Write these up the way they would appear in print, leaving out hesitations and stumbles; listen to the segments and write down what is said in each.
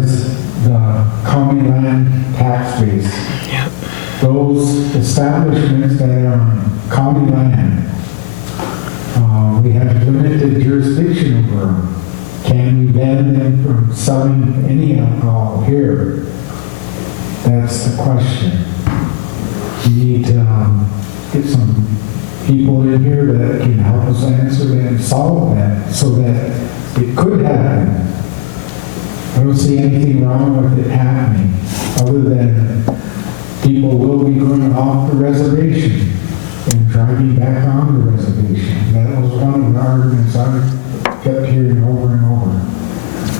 the county land tax base. Yeah. Those establishments that are on county land, we have limited jurisdiction over them. Can we ban them from selling any alcohol here? That's the question. We need to get some people in here that can help us answer that and solve that so that it could happen. I don't see anything wrong with it happening, other than people will be going off the reservation and driving back on the reservation. That was one of the arguments I kept hearing over and over.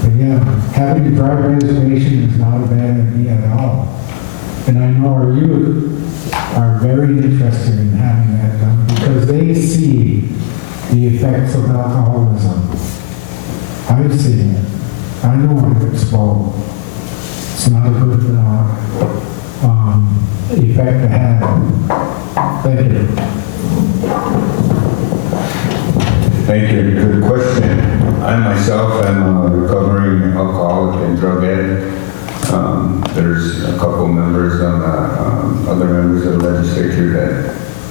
But yeah, having a dry reservation is not a bad idea at all. And I know our youth are very interested in having that done because they see the effects of alcoholism. I've seen it. I know I've exposed. It's not a good effect to have. Thank you. Thank you. Good question. I myself am a recovering alcoholic and drug addict. There's a couple members on the other members of the legislature that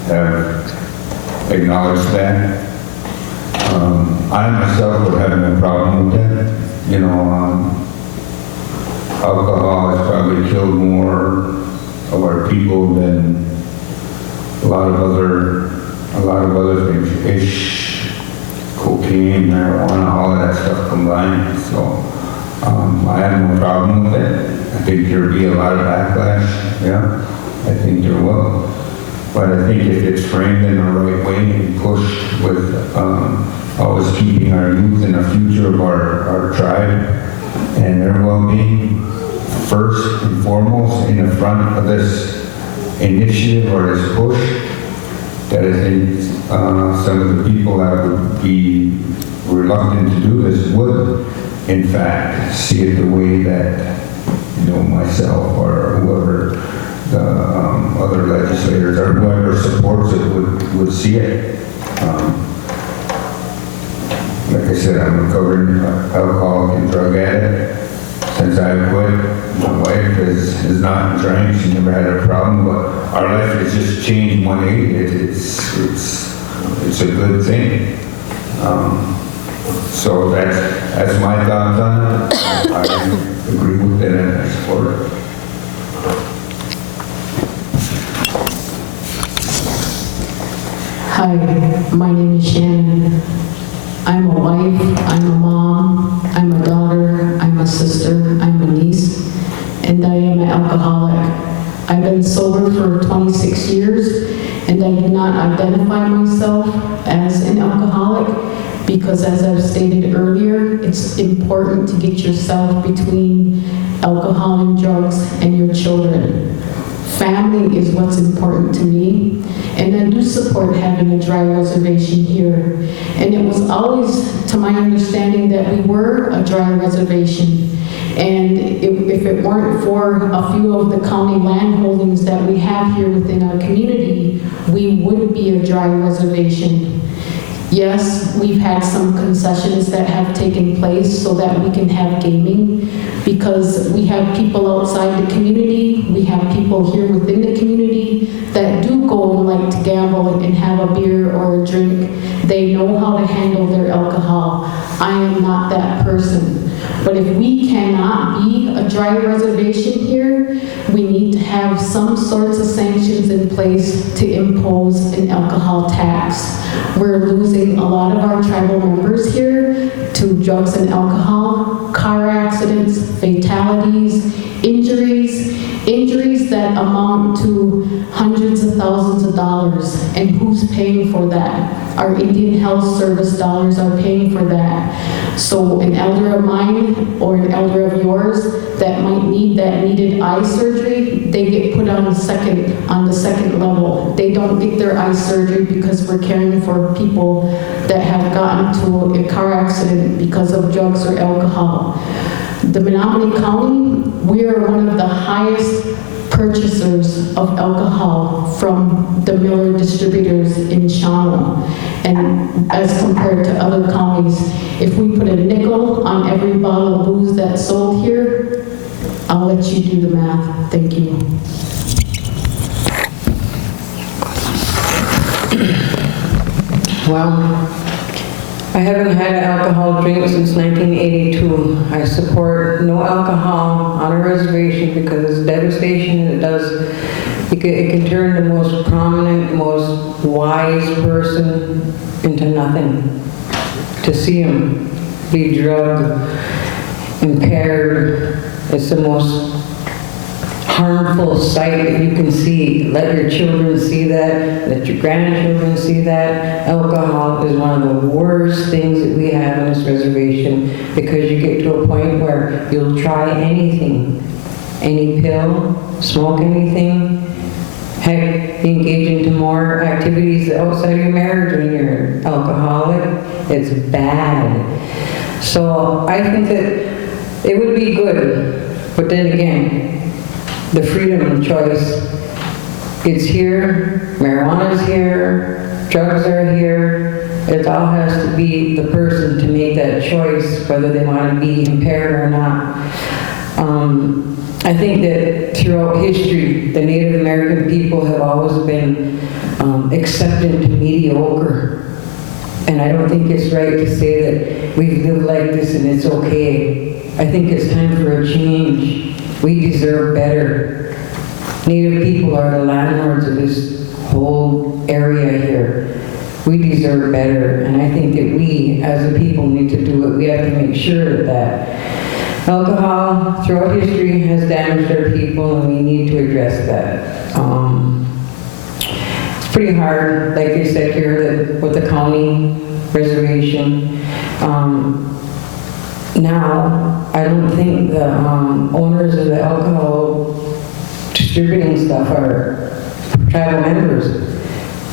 have acknowledged that. I myself would have no problem with that. You know, alcohol has probably killed more of our people than a lot of other things. Fish, cocaine, marijuana, all of that stuff combined. So I have no problem with it. I think there'll be a lot of backlash. Yeah, I think there will. But I think if it's framed in the right way and pushed with always keeping our youth and the future of our tribe and their well-being first and foremost in the front of this initiative or this push, that I think some of the people that would be reluctant to do this would, in fact, see it the way that, you know, myself or whoever the other legislators or whoever supports it would see it. Like I said, I'm a recovering alcoholic and drug addict. Since I quit, my wife has not drank. She never had a problem, but our life has just changed 180. It's a good thing. So that's my thoughts on it. I agree with it and I support it. Hi, my name is Shannon. I'm a wife, I'm a mom, I'm a daughter, I'm a sister, I'm a niece, and I am an alcoholic. I've been sober for 26 years, and I do not identify myself as an alcoholic because, as I've stated earlier, it's important to get yourself between alcohol and drugs and your children. Family is what's important to me, and I do support having a dry reservation here. And it was always, to my understanding, that we were a dry reservation. And if it weren't for a few of the county land holdings that we have here within our community, we would be a dry reservation. Yes, we've had some concessions that have taken place so that we can have gaming, because we have people outside the community, we have people here within the community that do go and like to gamble and have a beer or a drink. They know how to handle their alcohol. I am not that person. But if we cannot be a dry reservation here, we need to have some sorts of sanctions in place to impose an alcohol tax. We're losing a lot of our tribal members here to drugs and alcohol, car accidents, fatalities, injuries that amount to hundreds of thousands of dollars. And who's paying for that? Our Indian Health Service dollars are paying for that. So an elder of mine or an elder of yours that might need that needed eye surgery, they get put on the second level. They don't get their eye surgery because we're caring for people that have gotten to a car accident because of drugs or alcohol. The Menominee County, we are one of the highest purchasers of alcohol from the Miller distributors in Shawano. And as compared to other counties, if we put a nickel on every bottle of booze that's sold here, I'll let you do the math. Thank you. Well, I haven't had an alcohol drink since 1982. I support no alcohol on a reservation because it's devastation it does. It can turn the most prominent, most wise person into nothing. To see him be drug impaired, it's the most harmful sight that you can see. Let your children see that, let your grandchildren see that. Alcohol is one of the worst things that we have on this reservation because you get to a point where you'll try anything, any pill, smoke anything, heck, engage into more activities outside your marriage when you're alcoholic. It's bad. So I think that it would be good, but then again, the freedom of choice, it's here, marijuana's here, drugs are here. It all has to be the person to make that choice, whether they want to be impaired or not. I think that throughout history, the Native American people have always been accepted to mediocre. And I don't think it's right to say that we've lived like this and it's okay. I think it's time for a change. We deserve better. Native people are the landlords of this whole area here. We deserve better, and I think that we, as a people, need to do it. We have to make sure that alcohol, throughout history, has damaged our people, and we need to address that. It's pretty hard, like you said here, that with the county reservation. Now, I don't think the owners of the alcohol distributing stuff are tribal members.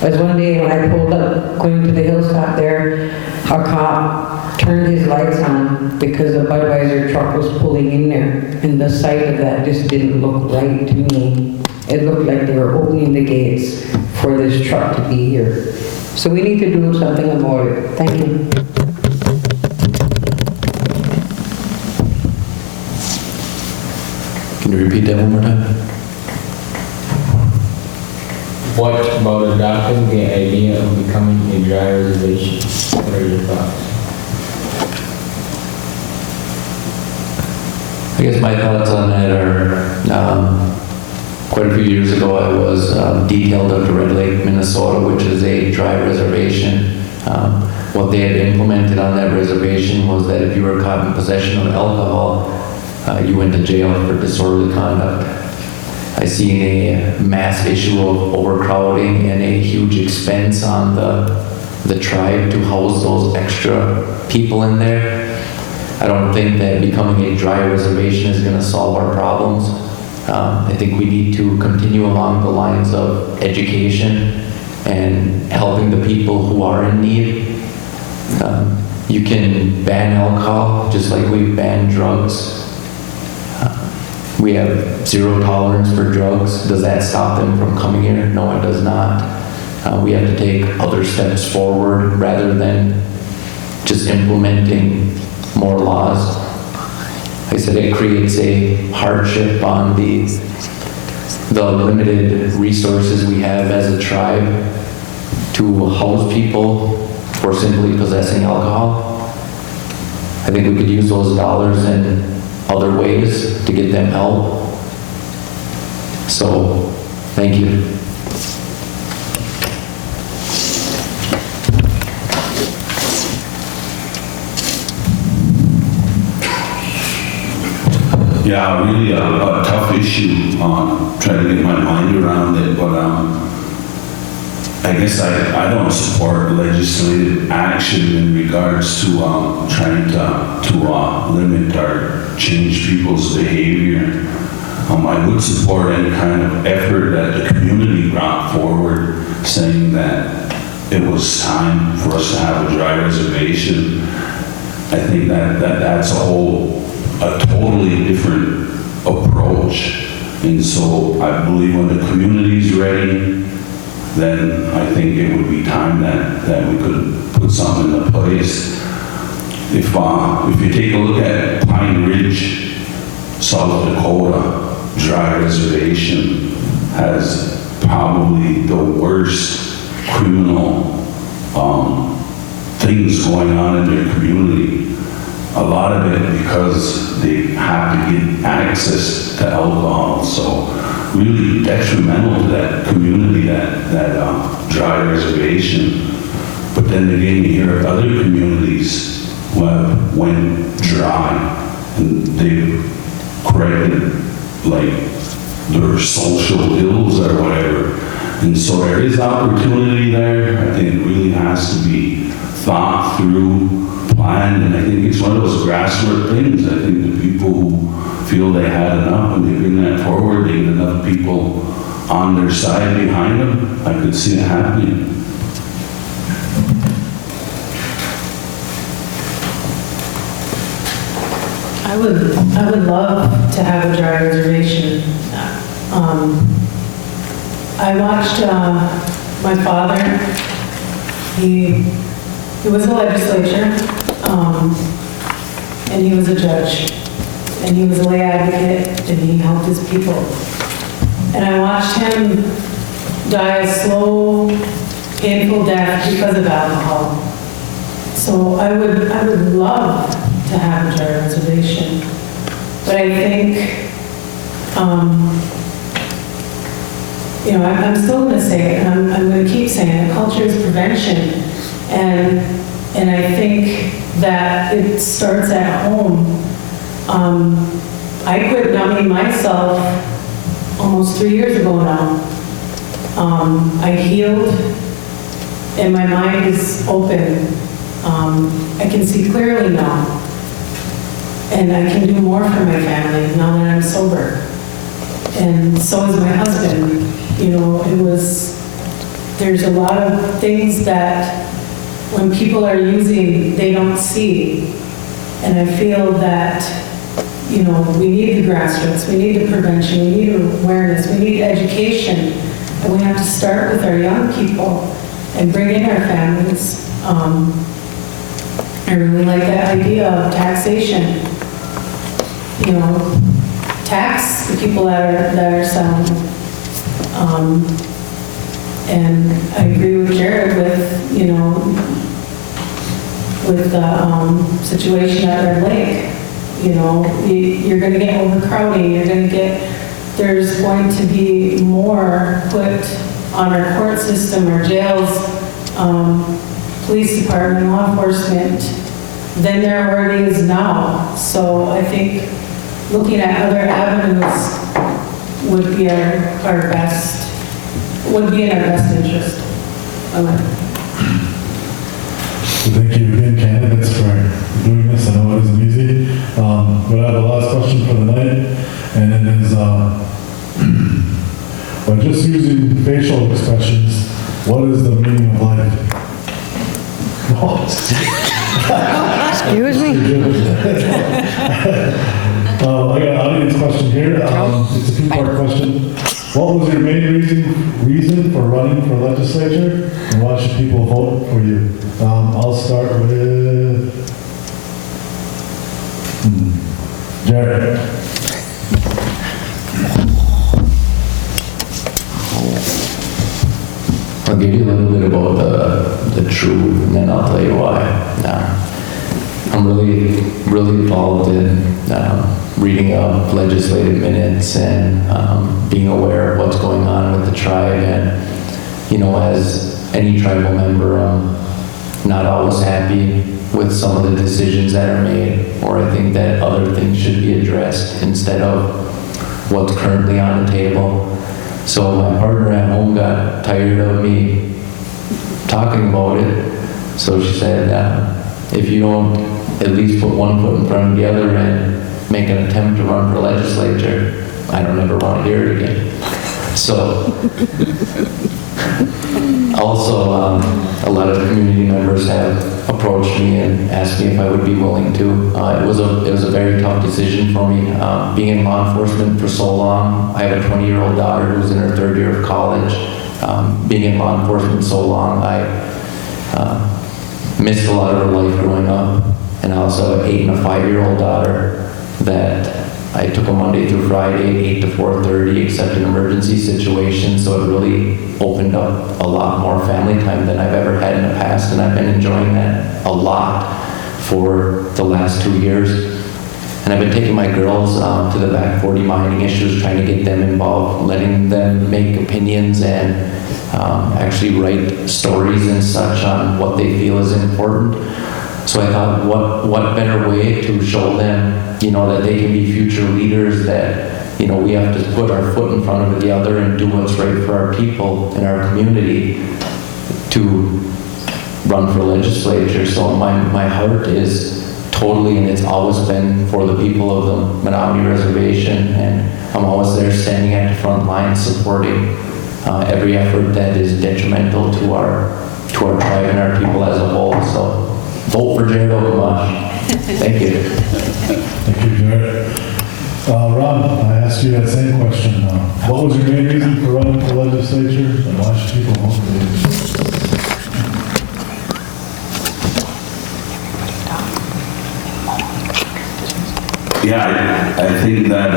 As one day when I pulled up, going to the hilltop there, a cop turned his lights on because a Budweiser truck was pulling in there. And the sight of that just didn't look right to me. It looked like they were opening the gates for this truck to be here. So we need to do something about it. Thank you. Can you repeat that one more time? What about adopting the idea of becoming a dry reservation? What are your thoughts? I guess my thoughts on that are, quite a few years ago I was detailed up to Red Lake, Minnesota, which is a dry reservation. What they had implemented on that reservation was that if you were caught in possession of alcohol, you went to jail for disorderly conduct. I see a mass issue of overcrowding and a huge expense on the tribe to house those extra people in there. I don't think that becoming a dry reservation is going to solve our problems. I think we need to continue along the lines of education and helping the people who are in need. You can ban alcohol just like we've banned drugs. We have zero tolerance for drugs. Does that stop them from coming here? No, it does not. We have to take other steps forward rather than just implementing more laws. Like I said, it creates a hardship on the limited resources we have as a tribe to house people for simply possessing alcohol. I think we could use those dollars in other ways to get them help. So, thank you. Yeah, really a tough issue. Trying to get my mind around it, but I guess I don't support legislative action in regards to trying to limit or change people's behavior. I would support any kind of effort that the community brought forward, saying that it was time for us to have a dry reservation. I think that's a totally different approach And so I believe when the community's ready, then I think it would be time that we could put something into place. If you take a look at Pine Ridge, South Dakota, dry reservation has probably the worst criminal things going on in their community. A lot of it because they have to get access to alcohol. So really detrimental to that community, that dry reservation. But then again, you hear other communities went dry and they corrected like their social ills or whatever. And so there is opportunity there. I think it really has to be thought through, planned, and I think it's one of those grassroots things. I think the people who feel they had enough and they bring that forward, they get enough people on their side behind them, I could see it happening. I would love to have a dry reservation. I watched my father. He was a legislature, and he was a judge, and he was a lay advocate, and he helped his people. And I watched him die a slow, painful death because of alcohol. So I would love to have a dry reservation. But I think, I'm still going to say it, and I'm going to keep saying it, culture is prevention. And I think that it starts at home. I quit numbing myself almost 3 years ago now. I healed, and my mind is open. I can see clearly now. And I can do more for my family now that I'm sober. And so is my husband. There's a lot of things that when people are using, they don't see. And I feel that, we need the grassroots, we need the prevention, we need awareness, we need education. And we have to start with our young people and bring in our families. I really like that idea of taxation. Tax the people that are selling. And I agree with Jared with the situation at Red Lake. You're going to get overcrowding. There's going to be more put on our court system, our jails, police department, law enforcement, than there already is now. So I think looking at other avenues would be would be in our best interest. Thank you again, candidates, for doing this. I know it isn't easy. But I have a last question for the night, and it is, by just using facial expressions, what is the meaning of life? Excuse me? I got an audience question here. It's a two-part question. What was your main reason for running for legislature, and why should people vote for you? I'll start with Jared. I'll give you a little bit about the truth, and then I'll tell you why. I'm really involved in reading up legislative minutes and being aware of what's going on with the tribe. And, as any tribal member, I'm not always happy with some of the decisions that are made, or I think that other things should be addressed instead of what's currently on the table. So my partner at home got tired of me talking about it. So she said, if you don't at least put one foot in front of the other and make an attempt to run for legislature, I don't ever want to hear it again. So Also, a lot of the community members have approached me and asked me if I would be willing to. It was a very tough decision for me. Being in law enforcement for so long, I have a 20-year-old daughter who's in her third year of college. Being in law enforcement so long, I missed a lot of her life growing up. And I also have an 8 and a 5-year-old daughter that I took a Monday through Friday, 8 to 4:30, except in emergency situations, so it really opened up a lot more family time than I've ever had in the past, and I've been enjoying that a lot for the last 2 years. And I've been taking my girls to the back 40 mining issues, trying to get them involved, letting them make opinions and actually write stories and such on what they feel is important. So I thought, what better way to show them, that they can be future leaders, that, we have to put our foot in front of the other and do what's right for our people in our community to run for legislature. So my heart is totally, and it's always been for the people of the Menominee Reservation, and I'm always there standing at the front line supporting every effort that is detrimental to our tribe and our people as a whole. So vote for Jared Okamash. Thank you. Thank you, Jared. Ron, I asked you that same question. What was your main reason for running for legislature, and why should people vote for you? Yeah, I think that,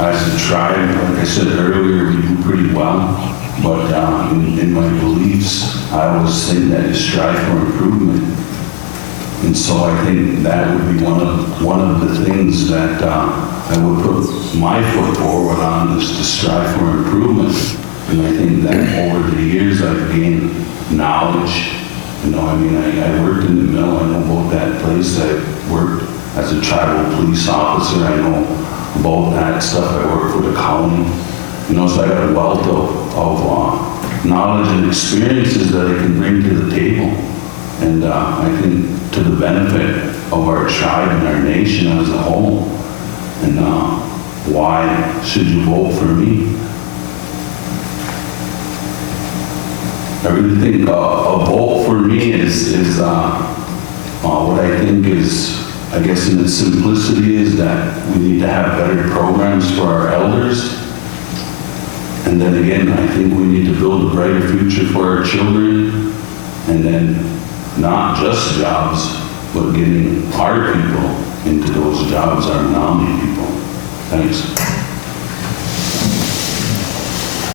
as a tribe, like I said earlier, we do pretty well. But in my beliefs, I always think that you strive for improvement. And so I think that would be one of the things that I would put my foot forward on, is to strive for improvement. And I think that over the years I've gained knowledge. I worked in the mill. I know about that place. I worked as a tribal police officer. I know about that stuff. I worked for the county. So I got a wealth of knowledge and experiences that I can bring to the table. And I think to the benefit of our tribe and our nation as a whole. And why should you vote for me? I really think a vote for me is what I think is, I guess in its simplicity, is that we need to have better programs for our elders. And then again, I think we need to build a brighter future for our children, and then not just jobs, but getting our people into those jobs, our Menominee people. Thanks.